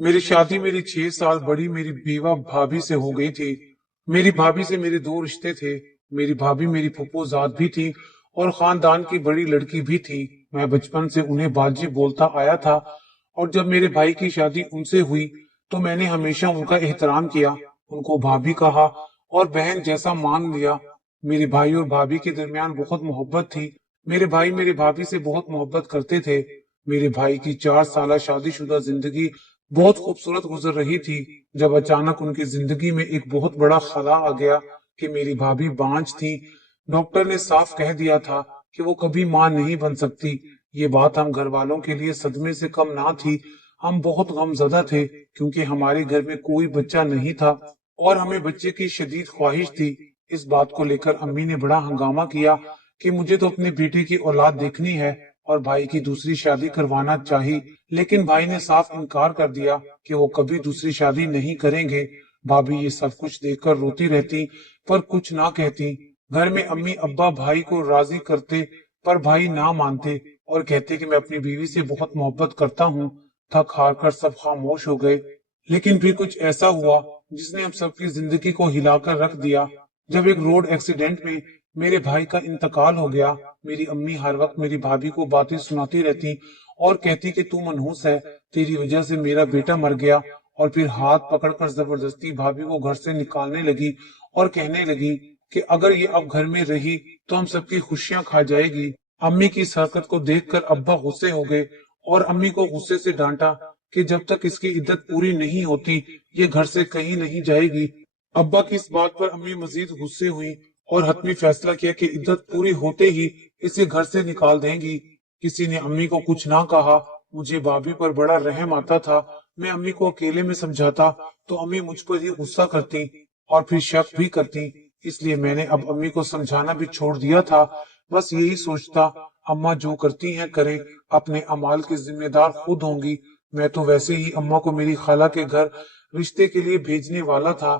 मेरी शादी मेरी 6 साल बड़ी मेरी बीवा भाभी से हो गई थी। मेरी भाभी से मेरे दो रिश्ते थे। मेरी भाभी मेरी फुफ्फोजाद भी थी और खानदान की बड़ी लड़की भी थी। मैं बचपन से उन्हें बाजी बोलता आया था और जब मेरे भाई की शादी उनसे हुई तो मैंने हमेशा उनका एहतराम किया, उनको भाभी कहा और बहन जैसा मान लिया। मेरे भाई और भाभी के दरमियान बहुत मोहब्बत थी। मेरे भाई मेरी भाभी से बहुत मोहब्बत करते थे। मेरे भाई की 4 साल शादीशुदा जिंदगी बहुत खूबसूरत गुजर रही थी जब अचानक उनकी जिंदगी में एक बहुत बड़ा खला आ गया कि मेरी भाभी बांझ थी। डॉक्टर ने साफ कह दिया था कि वो कभी मां नहीं बन सकती। ये बात हम घर वालों के लिए सदमे से कम ना थी। हम बहुत गमजदा थे क्योंकि हमारे घर में कोई बच्चा नहीं था और हमें बच्चे की शदीद ख्वाहिश थी। इस बात को लेकर अम्मी ने बड़ा हंगामा किया कि मुझे तो अपने बेटे की औलाद देखनी है और भाई की दूसरी शादी करवाना चाहिए। लेकिन भाई ने साफ इनकार कर दिया कि वो कभी दूसरी शादी नहीं करेंगे। भाभी ये सब कुछ देखकर रोती रहती पर कुछ ना कहती। घर में अम्मी अब्बा भाई को राजी करते पर भाई ना मानते और कहते कि मैं अपनी बीवी से बहुत मोहब्बत करता हूँ। थक हार कर सब खामोश हो गए। लेकिन फिर कुछ ऐसा हुआ जिसने हम सबकी जिंदगी को हिलाकर रख दिया। जब एक रोड एक्सीडेंट में मेरे भाई का इंतकाल हो गया, मेरी अम्मी हर वक्त मेरी भाभी को बातें सुनाती रहती और कहती कि तू मनहूस है, तेरी वजह से मेरा बेटा मर गया। और फिर हाथ पकड़कर जबरदस्ती भाभी को घर से निकालने लगी और कहने लगी कि अगर ये अब घर में रही तो हम सबकी खुशियां खा जाएगी। अम्मी की इस हरकत को देखकर अब्बा गुस्से हो गए और अम्मी को गुस्से से डांटा कि जब तक इसकी इद्दत पूरी नहीं होती ये घर से कहीं नहीं जाएगी। अब्बा की इस बात पर अम्मी मजीद गुस्से हुई और हतमी फैसला किया कि इद्दत पूरी होते ही इसे घर से निकाल देंगी। किसी ने अम्मी को कुछ ना कहा। मुझे भाभी पर बड़ा रहम आता था। मैं अम्मी को अकेले में समझाता तो अम्मी मुझ पर ही गुस्सा करती और फिर शक भी करती। इसलिए मैंने अब अम्मी को समझाना भी छोड़ दिया था। बस यही सोचता, अम्मा जो करती हैं करें, अपने अमाल की जिम्मेदार खुद होंगी। मैं तो वैसे ही अम्मा को मेरी खाला के घर रिश्ते के लिए भेजने वाला था।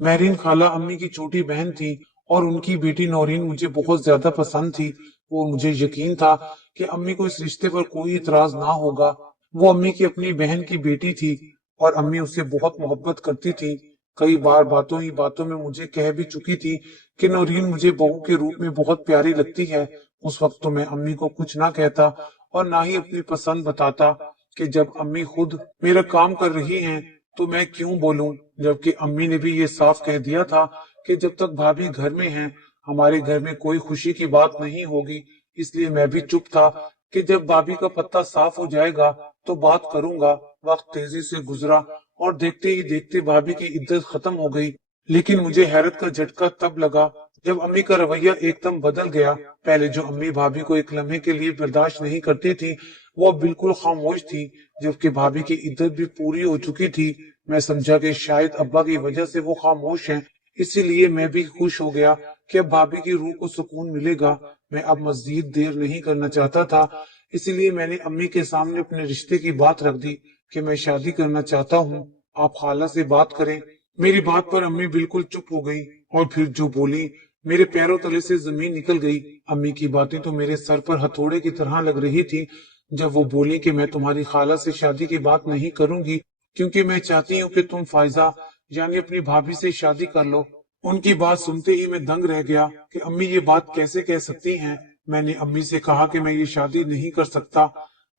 महरीन खाला अम्मी की छोटी बहन थी और उनकी बेटी नौरीन मुझे बहुत ज्यादा पसंद थी। वो मुझे यकीन था कि अम्मी को इस रिश्ते पर कोई इतराज ना होगा। वो अम्मी की अपनी बहन की बेटी थी और अम्मी उससे बहुत मोहब्बत करती थी। कई बार बातों ही बातों में मुझे कह भी चुकी थी कि नौरीन मुझे बहू के रूप में बहुत प्यारी लगती है। उस वक्त तो मैं अम्मी को कुछ ना कहता और ना ही अपनी पसंद बताता कि जब अम्मी खुद मेरा काम कर रही हैं तो मैं क्यों बोलूं। जबकि अम्मी ने भी ये साफ कह दिया था कि जब तक भाभी घर में हैं हमारे घर में कोई खुशी की बात नहीं होगी। इसलिए मैं भी चुप था कि जब भाभी का पत्ता साफ हो जाएगा तो बात करूंगा। वक्त तेजी से गुजरा और देखते ही देखते भाभी की इद्दत खत्म हो गई। लेकिन मुझे हैरत का झटका तब लगा जब अम्मी का रवैया एकदम बदल गया। पहले जो अम्मी भाभी को एक लम्हे के लिए बर्दाश्त नहीं करती थी वो अब बिल्कुल खामोश थी। जबकि भाभी की इद्दत भी पूरी हो चुकी थी। मैं समझा कि शायद अब्बा की वजह से वो खामोश हैं। इसीलिए मैं भी खुश हो गया कि अब भाभी की रूह को सुकून मिलेगा। मैं अब मजीद देर नहीं करना चाहता था। इसीलिए मैंने अम्मी के सामने अपने रिश्ते की बात रख दी कि मैं शादी करना चाहता हूँ, आप खाला से बात करें। मेरी बात पर अम्मी बिल्कुल चुप हो गई और फिर जो बोली मेरे पैरों तले से जमीन निकल गई। अम्मी की बातें तो मेरे सर पर हथौड़े की तरह लग रही थी। जब वो बोली कि मैं तुम्हारी खाला से शादी की बात नहीं करूंगी क्योंकि मैं चाहती हूँ कि तुम फायजा यानी अपनी भाभी से शादी कर लो। उनकी बात सुनते ही मैं दंग रह गया कि अम्मी ये बात कैसे कह सकती हैं। मैंने अम्मी से कहा कि मैं ये शादी नहीं कर सकता।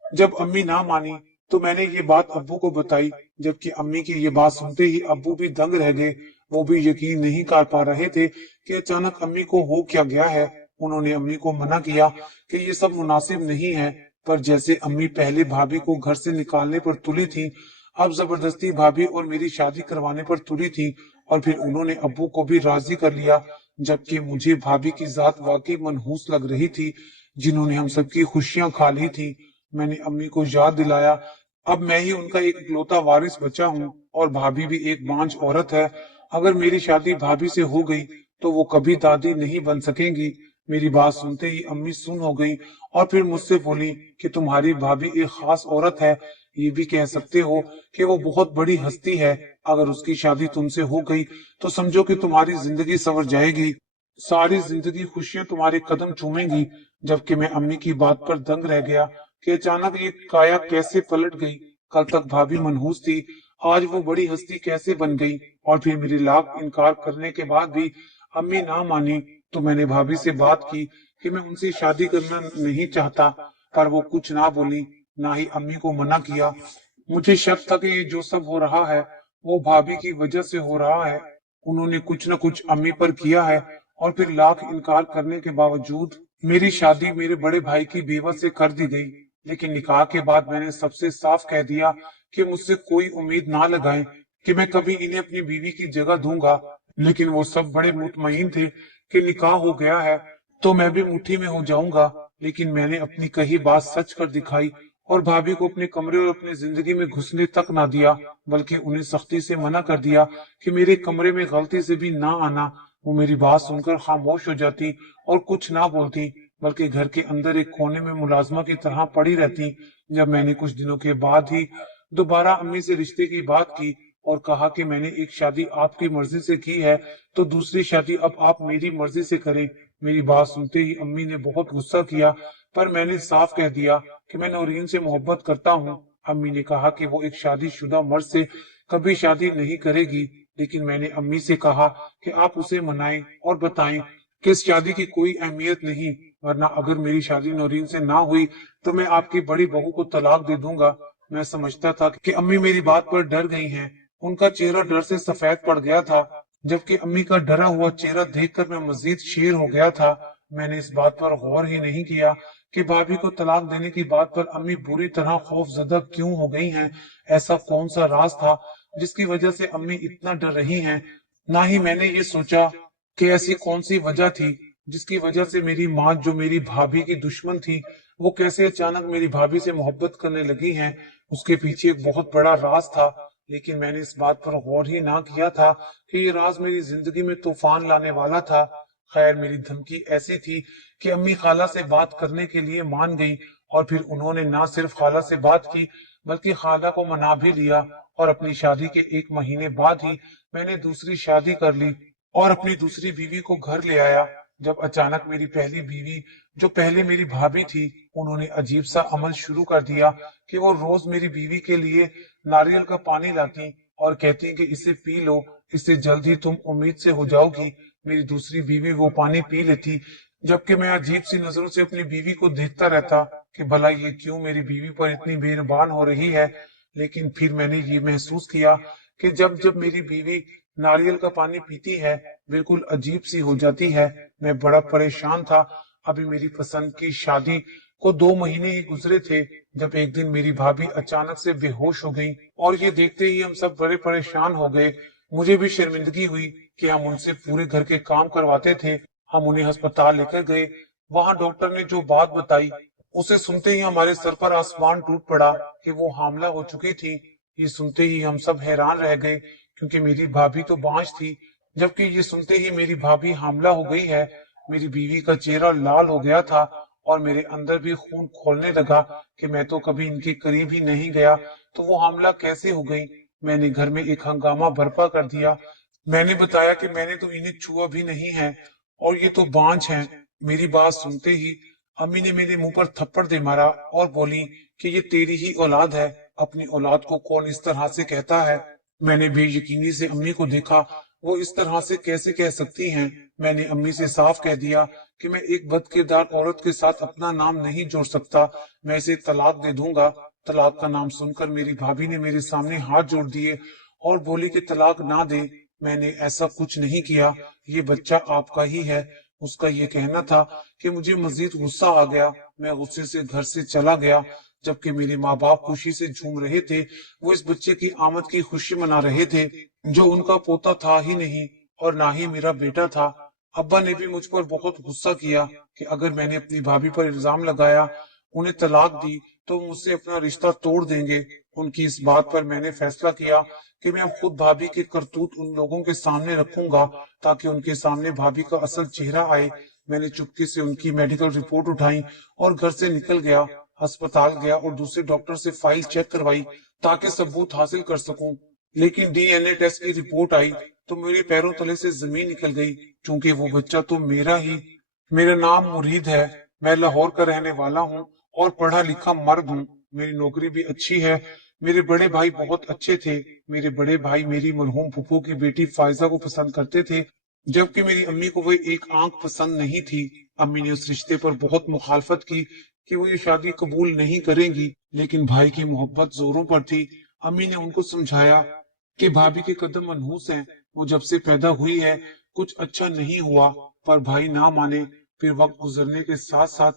जब अम्मी ना मानी तो मैंने ये बात अब्बू को बताई। जबकि अम्मी की ये बात सुनते ही अब्बू भी दंग रह गए। वो भी यकीन नहीं कर पा रहे थे कि अचानक अम्मी को हो क्या गया है। उन्होंने अम्मी को मना किया कि ये सब मुनासिब नहीं है। पर जैसे अम्मी पहले भाभी को घर से निकालने पर तुली थी अब जबरदस्ती भाभी और मेरी शादी करवाने पर तुली थी। और फिर उन्होंने अब्बू को भी राजी कर लिया। जबकि मुझे भाभी की जात वाकई मनहूस लग रही थी जिन्होंने हम सबकी खुशियां खा ली थी। मैंने अम्मी को याद दिलाया अब मैं ही उनका एक इकलौता वारिस बचा हूँ और भाभी भी एक बांझ औरत है। अगर मेरी शादी भाभी से हो गई तो वो कभी दादी नहीं बन सकेंगी। मेरी बात सुनते ही अम्मी सुन हो गई और फिर मुझसे बोली कि तुम्हारी भाभी एक खास औरत है। ये भी कह सकते हो कि वो बहुत बड़ी हस्ती है। अगर उसकी शादी तुमसे हो गई तो समझो कि तुम्हारी जिंदगी संवर जाएगी। सारी जिंदगी खुशियां तुम्हारे कदम चूमेंगी। जबकि मैं अम्मी की बात पर दंग रह गया कि अचानक ये काया कैसे पलट गई। कल तक भाभी मनहूस थी, आज वो बड़ी हस्ती कैसे बन गई। और फिर मेरी लाख इनकार करने के बाद भी अम्मी ना मानी, तो मैंने भाभी से बात की कि मैं उनसे शादी करना नहीं चाहता, पर वो कुछ ना बोली, ना ही अम्मी को मना किया। मुझे शक था कि ये जो सब हो रहा है वो भाभी की वजह से हो रहा है। उन्होंने कुछ न कुछ अम्मी पर किया है, और फिर लाख इनकार करने के बावजूद मेरी शादी मेरे बड़े भाई की बेवा से कर दी गई। लेकिन निकाह के बाद मैंने सबसे साफ कह दिया कि मुझसे कोई उम्मीद ना लगाएं कि मैं कभी इन्हें अपनी बीवी की जगह दूंगा। लेकिन वो सब बड़े मुतमईन थे कि निकाह हो गया है तो मैं भी मुट्ठी में हो जाऊंगा। लेकिन मैंने अपनी कही बात सच कर दिखाई और भाभी को अपने कमरे और अपनी जिंदगी में घुसने तक ना दिया, बल्कि उन्हें सख्ती से मना कर दिया कि मेरे कमरे में गलती से भी ना आना। वो मेरी बात सुनकर खामोश हो जाती और कुछ ना बोलती, बल्कि घर के अंदर एक कोने में मुलाजमा की तरह पड़ी रहती। जब मैंने कुछ दिनों के बाद ही दोबारा अम्मी से रिश्ते की बात की और कहा कि मैंने एक शादी आपकी मर्जी से की है, तो दूसरी शादी अब आप मेरी मर्जी से करें। मेरी बात सुनते ही अम्मी ने बहुत गुस्सा किया, पर मैंने साफ कह दिया कि मैं नौरीन से मोहब्बत करता हूँ। अम्मी ने कहा कि वो एक शादीशुदा मर्द से कभी शादी नहीं करेगी, लेकिन मैंने अम्मी से कहा कि आप उसे मनाएं और बताएं कि इस शादी की कोई अहमियत नहीं, वरना अगर मेरी शादी नौरीन से ना हुई तो मैं आपकी बड़ी बहू को तलाक दे दूंगा। मैं समझता था कि अम्मी मेरी बात पर डर गई हैं। उनका चेहरा डर से सफेद पड़ गया था, जबकि अम्मी का डरा हुआ चेहरा देखकर मैं मजीद शेर हो गया था। मैंने इस बात पर गौर ही नहीं किया कि भाभी को तलाक देने की बात पर अम्मी बुरी तरह खौफजदा क्यों हो गई हैं। ऐसा कौन सा राज था जिसकी वजह से अम्मी इतना डर रही हैं। ना ही मैंने ये सोचा कि ऐसी कौन सी वजह थी जिसकी वजह से मेरी माँ, जो मेरी भाभी की दुश्मन थी, वो कैसे अचानक मेरी भाभी से मोहब्बत करने लगी हैं। उसके पीछे एक बहुत बड़ा राज था, लेकिन मैंने इस बात पर गौर ही ना किया था कि ये राज मेरी जिंदगी में तूफान लाने वाला था। खैर, मेरी धमकी ऐसी थी कि अम्मी खाला से बात करने के लिए मान गई, और फिर उन्होंने ना सिर्फ खाला से बात की बल्कि खाला को मना भी लिया। और अपनी शादी के एक महीने बाद ही मैंने दूसरी शादी कर ली और अपनी दूसरी बीवी को घर ले आया। जब अचानक मेरी पहली बीवी, जो पहले मेरी भाभी थी, उन्होंने अजीब सा अमल शुरू कर दिया कि वो रोज मेरी बीवी के लिए नारियल का पानी लाती और कहती कि इसे पी लो, इससे जल्द ही तुम उम्मीद से हो जाओगी। मेरी दूसरी बीवी वो पानी पी लेती, जबकि मैं अजीब सी नजरों से अपनी बीवी को देखता रहता कि भला ये क्यों मेरी बीवी पर इतनी मेहरबान हो रही है। लेकिन फिर मैंने ये महसूस किया कि जब जब मेरी बीवी नारियल का पानी पीती है, बिल्कुल अजीब सी हो जाती है। मैं बड़ा परेशान था। अभी मेरी पसंद की शादी को 2 महीने ही गुजरे थे जब एक दिन मेरी भाभी अचानक से बेहोश हो गई, और ये देखते ही हम सब बड़े परेशान हो गए। मुझे भी शर्मिंदगी हुई कि हम उनसे पूरे घर के काम करवाते थे। हम उन्हें अस्पताल लेकर गए। वहां डॉक्टर ने जो बात बताई, उसे सुनते ही हमारे सर पर आसमान टूट पड़ा कि वो हामला हो चुकी थी। ये सुनते ही हम सब हैरान रह गए, क्योंकि मेरी भाभी तो बांझ थी, जबकि ये सुनते ही मेरी भाभी हामला हो गई है। मेरी बीवी का चेहरा लाल हो गया था और मेरे अंदर भी खून खोलने लगा कि मैं तो कभी इनके करीब ही नहीं गया, तो वो हामला कैसे हो गई। मैंने घर में एक हंगामा बर्पा कर दिया। मैंने बताया कि मैंने तो इन्हें छुआ भी नहीं है और ये तो बांझ हैं। मेरी बात सुनते ही अम्मी ने मेरे मुंह पर थप्पड़ दे मारा और बोली कि ये तेरी ही औलाद है, अपनी औलाद को कौन इस तरह से कहता है। मैंने बेयकीनी से अम्मी को देखा, वो इस तरह से कैसे कह सकती हैं। मैंने अम्मी से साफ कह दिया कि मैं एक बदकिरदार औरत के साथ अपना नाम नहीं जोड़ सकता, मैं इसे तलाक दे दूंगा। तलाक का नाम सुनकर मेरी भाभी ने मेरे सामने हाथ जोड़ दिए और बोली कि तलाक ना दे, मैंने ऐसा कुछ नहीं किया, ये बच्चा आपका ही है। उसका ये कहना था कि मुझे मजीद गुस्सा आ गया। मैं गुस्से से घर से चला गया, जबकि मेरे माँ बाप खुशी से झूम रहे थे। वो इस बच्चे की आमद की खुशी मना रहे थे, जो उनका पोता था ही नहीं और ना ही मेरा बेटा था। अब्बा ने भी मुझ पर बहुत गुस्सा किया कि अगर मैंने अपनी भाभी पर इल्जाम लगाया, उन्हें तलाक दी, तो मुझसे अपना रिश्ता तोड़ देंगे। उनकी इस बात पर मैंने फैसला किया कि मैं अब खुद भाभी के करतूत उन लोगों के सामने रखूंगा, ताकि उनके सामने भाभी का असल चेहरा आए। मैंने चुपके से उनकी मेडिकल रिपोर्ट उठाई और घर से निकल गया। अस्पताल गया और दूसरे डॉक्टर से फाइल चेक करवाई ताकि सबूत हासिल कर सकूं। लेकिन डीएनए टेस्ट की रिपोर्ट आई तो मेरे पैरों तले से जमीन निकल गई, क्योंकि वो बच्चा तो मेरा ही। मेरा नाम मुरीद है, मैं लाहौर का रहने वाला हूँ और पढ़ा लिखा मर्द हूँ। मेरी नौकरी भी अच्छी है, मेरे बड़े भाई बहुत अच्छे थे। मेरे बड़े भाई मेरी मरहूम फूफो की बेटी फायजा को पसंद करते थे, जबकि मेरी अम्मी को वो एक आंख पसंद नहीं थी। अम्मी ने उस रिश्ते पर बहुत मुखालफत की कि वो ये शादी कबूल नहीं करेंगी, लेकिन भाई की मोहब्बत जोरों पर थी। अम्मी ने उनको समझाया कि भाभी के कदम मनहूस हैं, वो जब से पैदा हुई है कुछ अच्छा नहीं हुआ, पर भाई ना माने। फिर वक्त गुजरने के साथ साथ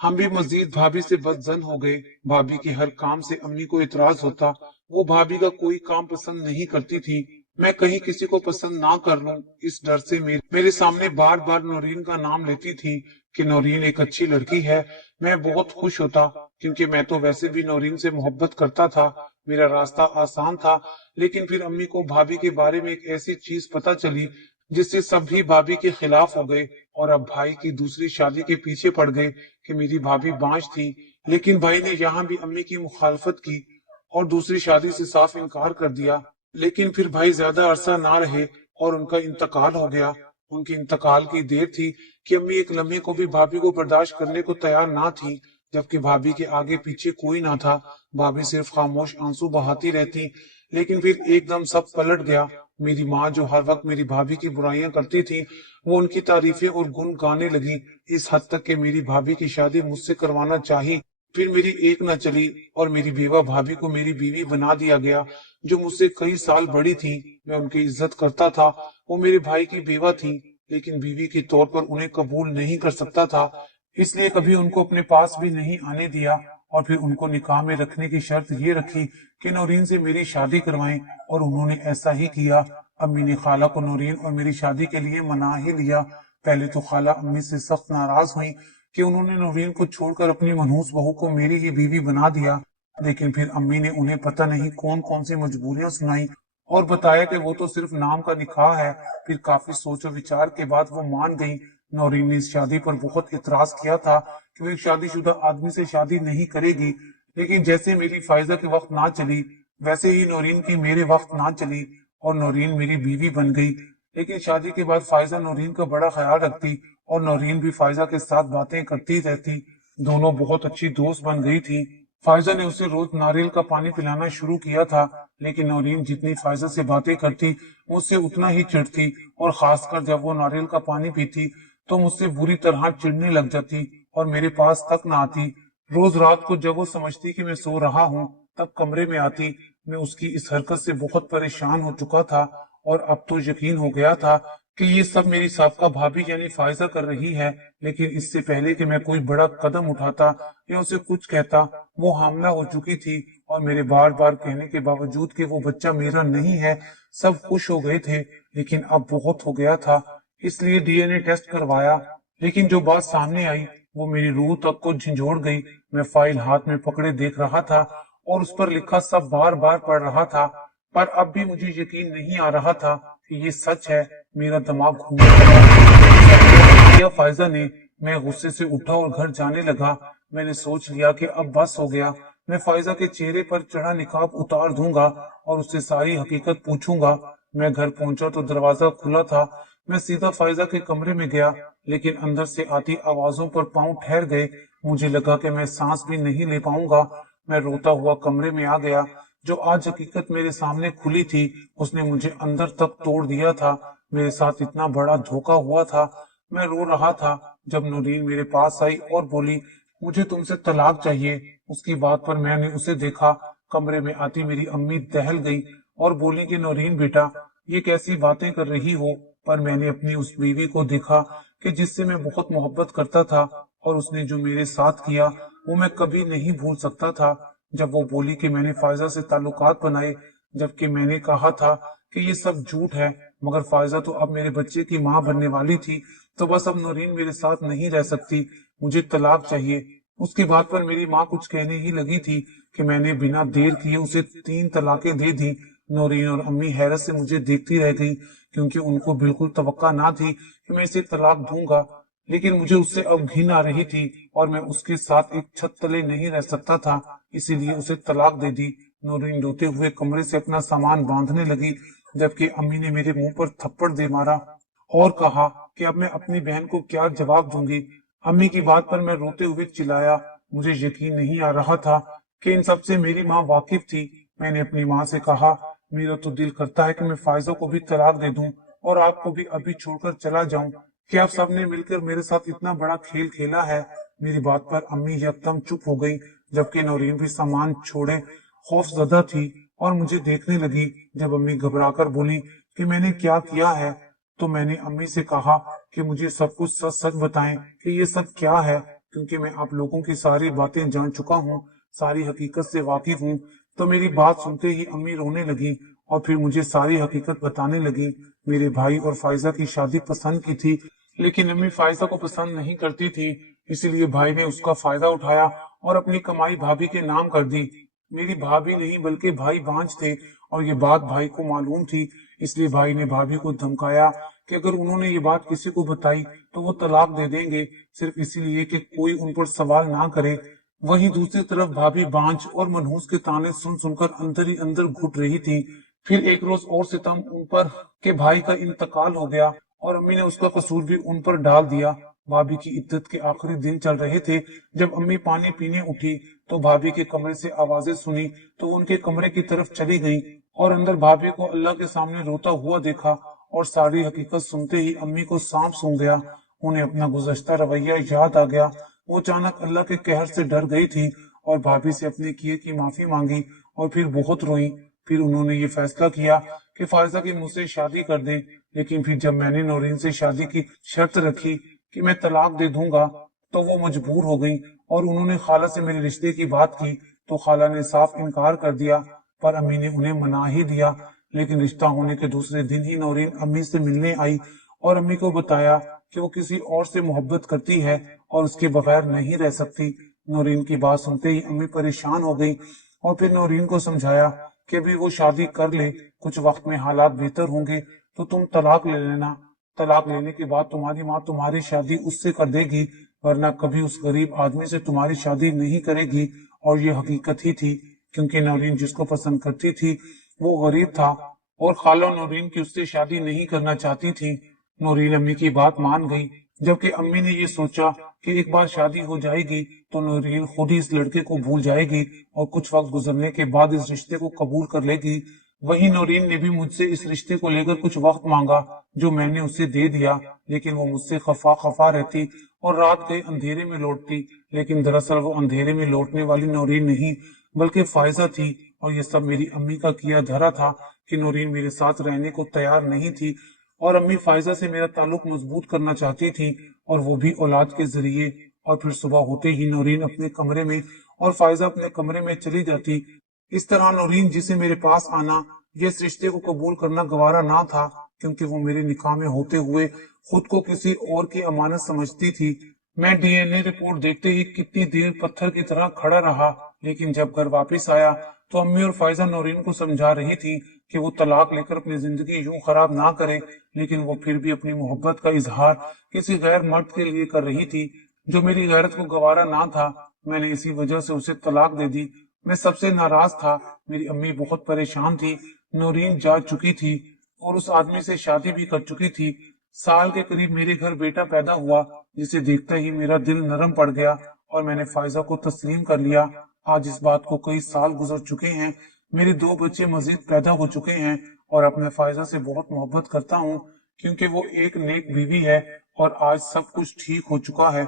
हम भी मजीद भाभी से बदजन हो गए। भाभी के हर काम से अम्मी को इतराज होता। वो भाभी का कोई काम पसंद नहीं करती थी। मैं कहीं किसी को पसंद ना कर लूं, इस डर से मेरे सामने बार बार नौरीन का नाम लेती थी कि नौरीन एक अच्छी लड़की है। मैं बहुत खुश होता, क्योंकि मैं तो वैसे भी नौरीन से मोहब्बत करता था। मेरा रास्ता आसान था। लेकिन फिर अम्मी को भाभी के बारे में एक ऐसी चीज पता चली जिससे सब भी भाभी के खिलाफ हो गए, और अब भाई की दूसरी शादी के पीछे पड़ गए कि मेरी भाभी बांझ थी। लेकिन भाई ने यहाँ भी अम्मी की मुखालफत की और दूसरी शादी से साफ इनकार कर दिया। लेकिन फिर भाई ज्यादा अरसा ना रहे और उनका इंतकाल हो गया। उनके इंतकाल की देर थी कि अम्मी एक लम्हे को भी भाभी को बर्दाश्त करने को तैयार ना थी, जबकि भाभी के आगे पीछे कोई ना था। भाभी सिर्फ खामोश आंसू बहाती रहती। लेकिन फिर एकदम सब पलट गया। मेरी माँ जो हर वक्त मेरी भाभी की बुराइयां करती थी, वो उनकी तारीफें और गुण गाने लगी, इस हद तक कि मेरी भाभी की शादी मुझसे करवाना चाही। फिर मेरी एक न चली और मेरी बेवा भाभी को मेरी बीवी बना दिया गया, जो मुझसे कई साल बड़ी थी। मैं उनकी इज्जत करता था। वो मेरे भाई की बेवा थी, लेकिन बीवी के तौर पर उन्हें कबूल नहीं कर सकता था, इसलिए कभी उनको अपने पास भी नहीं आने दिया। और फिर उनको निकाह में रखने की शर्त ये रखी कि नौरीन से मेरी शादी करवाएं, और उन्होंने ऐसा ही किया। अम्मी ने खाला को नौरीन और मेरी शादी के लिए मना ही लिया। पहले तो खाला अम्मी से सख्त नाराज हुई कि उन्होंने नौरीन को छोड़कर अपनी मनहूस बहू को मेरी ही बीवी बना दिया। लेकिन फिर अम्मी ने उन्हें पता नहीं कौन कौन सी मजबूरियां सुनाई और बताया कि वो तो सिर्फ नाम का निकाह है। फिर काफी सोच और विचार के बाद वो मान गई। नौरीन ने इस शादी पर बहुत इतराज किया था कि वो एक शादीशुदा आदमी से शादी नहीं करेगी। लेकिन जैसे मेरी फायजा के वक्त ना चली, वैसे ही नौरीन की मेरे वक्त ना चली और नौरीन मेरी बीवी बन गई। लेकिन शादी के बाद फायजा नौरीन का बड़ा ख्याल रखती और नौरीन भी फायजा के साथ बातें करती रहती। दोनों बहुत अच्छी दोस्त बन गई थी। फायजा ने उसे रोज नारियल का पानी पिलाना शुरू किया था, लेकिन नौरीन जितनी फायजा से बातें करती, मुझसे उतना ही चिढ़ती, और खासकर जब वो नारियल का पानी पीती तो मुझसे बुरी तरह चिढ़ने लग जाती और मेरे पास तक न आती। रोज रात को जब वो समझती कि मैं सो रहा हूँ, तब कमरे में आती। मैं उसकी इस हरकत से बहुत परेशान हो चुका था, और अब तो यकीन हो गया था कि ये सब मेरी साबका भाभी यानी फायजा कर रही है। लेकिन इससे पहले कि मैं कोई बड़ा कदम उठाता या उसे कुछ कहता, वो हामला हो चुकी थी, और मेरे बार बार कहने के बावजूद कि वो बच्चा मेरा नहीं है, सब खुश हो गए थे। लेकिन अब बहुत हो गया था, इसलिए डीएनए टेस्ट करवाया। लेकिन जो बात सामने आई वो मेरी रूह तक को झंझोड़ गई। मैं फाइल हाथ में पकड़े देख रहा था और उस पर लिखा सब बार बार पढ़ रहा था, पर अब भी मुझे यकीन नहीं आ रहा था कि ये सच है। मेरा दिमाग घूमने लगा। फायजा ने। मैं गुस्से से उठा और घर जाने लगा। मैंने सोच लिया कि अब बस हो गया। मैं फायजा के चेहरे पर चढ़ा निकाब उतार दूंगा और उससे सारी हकीकत पूछूंगा। मैं घर पहुंचा तो दरवाजा खुला था। मैं सीधा फायजा के कमरे में गया, लेकिन अंदर से आती आवाजों पर पांव ठहर गए। मुझे लगा कि मैं सांस भी नहीं ले पाऊंगा। मैं रोता हुआ कमरे में आ गया। जो आज हकीकत मेरे सामने खुली थी, उसने मुझे अंदर तक तोड़ दिया था। मेरे साथ इतना बड़ा धोखा हुआ था। मैं रो रहा था जब नूरीन मेरे पास आई और बोली, मुझे तुमसे तलाक चाहिए। उसकी बात पर मैंने उसे देखा। कमरे में आती मेरी अम्मी दहल गई और बोली कि नूरीन बेटा, ये कैसी बातें कर रही हो। पर मैंने अपनी उस बीवी को देखा कि जिससे मैं बहुत मोहब्बत करता था, और उसने जो मेरे साथ किया वो मैं कभी नहीं भूल सकता था। जब वो बोली कि मैंने फायजा से ताल्लुकात बनाए, जबकि मैंने कहा था कि ये सब झूठ है, मगर फायजा तो अब मेरे बच्चे की माँ बनने वाली थी, तो बस अब नौरीन मेरे साथ नहीं रह सकती, मुझे तलाक चाहिए। उसकी बात पर मेरी माँ कुछ कहने ही लगी थी कि मैंने बिना देर किए उसे 3 तलाकें दे दी। नौरीन और अम्मी हैरत से मुझे देखती रह गई, क्योंकि उनको बिल्कुल तवक्का ना थी कि मैं इसे तलाक दूंगा। लेकिन मुझे उससे अब घिन आ रही थी और मैं उसके साथ एक छत तले नहीं रह सकता था, इसीलिए उसे तलाक दे दी। नौरीन रोते हुए कमरे से अपना सामान बांधने लगी, जबकि अम्मी ने मेरे मुंह पर थप्पड़ दे मारा और कहा कि अब मैं अपनी बहन को क्या जवाब दूंगी। अम्मी की बात पर मैं रोते हुए चिल्लाया। मुझे यकीन नहीं आ रहा था कि इन सब से मेरी माँ वाकिफ थी। मैंने अपनी माँ से कहा, मेरा तो दिल करता है कि मैं फायजा को भी तलाक दे दूं और आपको भी अभी छोड़कर चला जाऊं कि आप सबने मिलकर मेरे साथ इतना बड़ा खेल खेला है। मेरी बात पर अम्मी यकदम चुप हो गई, जबकि नौरीन भी सामान छोड़े खौफजदा थी और मुझे देखने लगी। जब अम्मी घबराकर बोली कि मैंने क्या किया है, तो मैंने अम्मी से कहा कि मुझे सब कुछ सच सच बताएं कि ये सब क्या है, क्योंकि मैं आप लोगों की सारी बातें जान चुका हूँ, सारी हकीकत से वाकिफ हूँ। तो मेरी बात सुनते ही अम्मी रोने लगी और फिर मुझे सारी हकीकत बताने लगी। मेरे भाई और फायजा की शादी पसंद की थी, लेकिन अम्मी फायजा को पसंद नहीं करती थी, इसलिए भाई ने उसका फायदा उठाया और अपनी कमाई भाभी के नाम कर दी। मेरी भाभी नहीं बल्कि भाई भांज थे और ये बात भाई को मालूम थी, इसलिए भाई ने भाभी को धमकाया कि अगर उन्होंने ये बात किसी को बताई तो वो तलाक दे देंगे, सिर्फ इसीलिए कि कोई उन पर सवाल ना करे। वहीं दूसरी तरफ भाभी बांझ और मनहूस के ताने सुन सुनकर अंदर ही अंदर घुट रही थी। फिर एक रोज और सितम उन पर के भाई का इंतकाल हो गया और अम्मी ने उसका कसूर भी उन पर डाल दिया। भाभी की इद्दत के आखिरी दिन चल रहे थे। जब अम्मी पानी पीने उठी तो भाभी के कमरे से आवाजें सुनी, तो वो उनके कमरे की तरफ चली गई और अंदर भाभी को अल्लाह के सामने रोता हुआ देखा और सारी हकीकत सुनते ही अम्मी को सांप सूंघ गया। उन्हें अपना गुज़श्ता रवैया याद आ गया। वो अचानक अल्लाह के कहर से डर गई थी और भाभी से अपने किए की माफी मांगी और फिर बहुत रोई। फिर उन्होंने ये फैसला किया कि फायजा की मुझसे शादी कर दें, लेकिन फिर जब मैंने नौरीन से शादी की शर्त रखी कि मैं तलाक दे दूंगा, तो वो मजबूर हो गई और उन्होंने खाला से मेरे रिश्ते की बात की, तो खाला ने साफ इनकार कर दिया, पर अम्मी ने उन्हें मना ही दिया। लेकिन रिश्ता होने के दूसरे दिन ही नौरीन अम्मी से मिलने आई और अम्मी को बताया कि वो किसी और से मोहब्बत करती है और उसके बगैर नहीं रह सकती। नौरीन की बात सुनते ही अम्मी परेशान हो गई और फिर नौरीन को समझाया कि अभी वो शादी कर ले, कुछ वक्त में हालात बेहतर होंगे तो तुम तलाक ले लेना। तलाक लेने के बाद तुम्हारी माँ तुम्हारी शादी उससे कर देगी, वरना कभी उस गरीब आदमी से तुम्हारी शादी नहीं करेगी। और ये हकीकत ही थी, क्योंकि नौरीन जिसको पसंद करती थी वो गरीब था और खाला नौरीन की उससे शादी नहीं करना चाहती थी। नौरीन अम्मी की बात मान गई, जबकि अम्मी ने ये सोचा कि एक बार शादी हो जाएगी तो नौरीन खुद ही इस लड़के को भूल जाएगी और कुछ वक्त गुजरने के बाद इस रिश्ते को कबूल कर लेगी। वहीं नौरीन ने भी मुझसे इस रिश्ते को लेकर कुछ वक्त मांगा, जो मैंने उसे दे दिया, लेकिन वो मुझसे खफा खफा रहती और रात गए अंधेरे में लौटती। लेकिन दरअसल वो अंधेरे में लौटने वाली नौरीन नहीं बल्कि फायजा थी, और ये सब मेरी अम्मी का किया धरा था कि नौरीन मेरे साथ रहने को तैयार नहीं थी और अम्मी फायजा से मेरा ताल्लुक मजबूत करना चाहती थी, और वो भी औलाद के जरिए। और फिर सुबह होते ही नौरीन अपने कमरे में और फायजा अपने कमरे में चली जाती। इस तरह नौरीन जिसे मेरे पास आना ये इस रिश्ते को कबूल करना गवारा ना था, क्योंकि वो मेरे निकाह में होते हुए खुद को किसी और की अमानत समझती थी। मैं डीएनए रिपोर्ट देखते ही कितनी देर पत्थर की तरह खड़ा रहा, लेकिन जब घर वापस आया तो अम्मी और फायजा नौरीन को समझा रही थी कि वो तलाक लेकर अपनी जिंदगी यूं खराब ना करे, लेकिन वो फिर भी अपनी मोहब्बत का इजहार किसी गैर मर्द के लिए कर रही थी, जो मेरी गैरत को गवारा ना था। मैंने इसी वजह से उसे तलाक दे दी। मैं सबसे नाराज था। मेरी अम्मी बहुत परेशान थी। नौरीन जा चुकी थी और उस आदमी से शादी भी कर चुकी थी। साल के करीब मेरे घर बेटा पैदा हुआ, जिसे देखते ही मेरा दिल नरम पड़ गया और मैंने फायजा को तस्लीम कर लिया। आज इस बात को कई साल गुजर चुके हैं। मेरे 2 बच्चे मजीद पैदा हो चुके हैं और अब मैं फायजा से बहुत मोहब्बत करता हूँ, क्योंकि वो एक नेक बीवी है और आज सब कुछ ठीक हो चुका है।